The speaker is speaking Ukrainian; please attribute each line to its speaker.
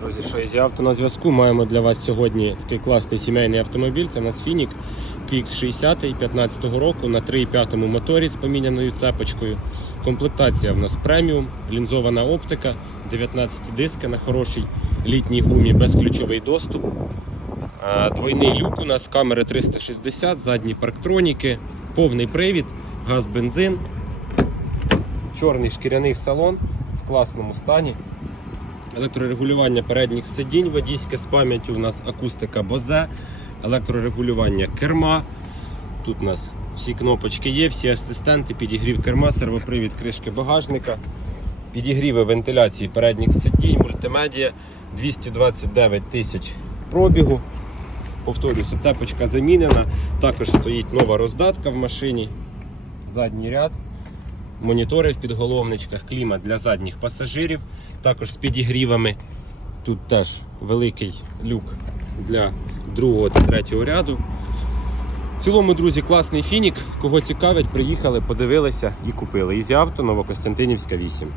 Speaker 1: Друзі, що із авто на зв'язку. Маємо для вас сьогодні такий класний сімейний автомобіль. Це у нас Фінік QX60 15 року на 3,5 моторі з поміняною цепочкою. Комплектація в нас преміум, лінзована оптика, 19 диски на хорошій літній гумі, безключовий доступ. Двойний люк у нас камери 360, задні парктроніки, повний привід, газ, бензин, чорний шкіряний салон в класному стані. Електрорегулювання передніх сидінь, водійське з пам'яттю, у нас акустика Bose, електрорегулювання керма. Тут у нас всі кнопочки є, всі асистенти, підігрів керма, сервопривід кришки багажника, підігріви вентиляції передніх сидінь, мультимедіа, 229 тисяч пробігу. Повторюся, цепочка замінена. Також стоїть нова роздатка в машині, задній ряд монітори в підголовничках, клімат для задніх пасажирів, також з підігрівами. Тут теж великий люк для другого та третього ряду. В цілому, друзі, класний фінік. Кого цікавить, приїхали, подивилися і купили. Ізі авто Новокостянтинівська 8.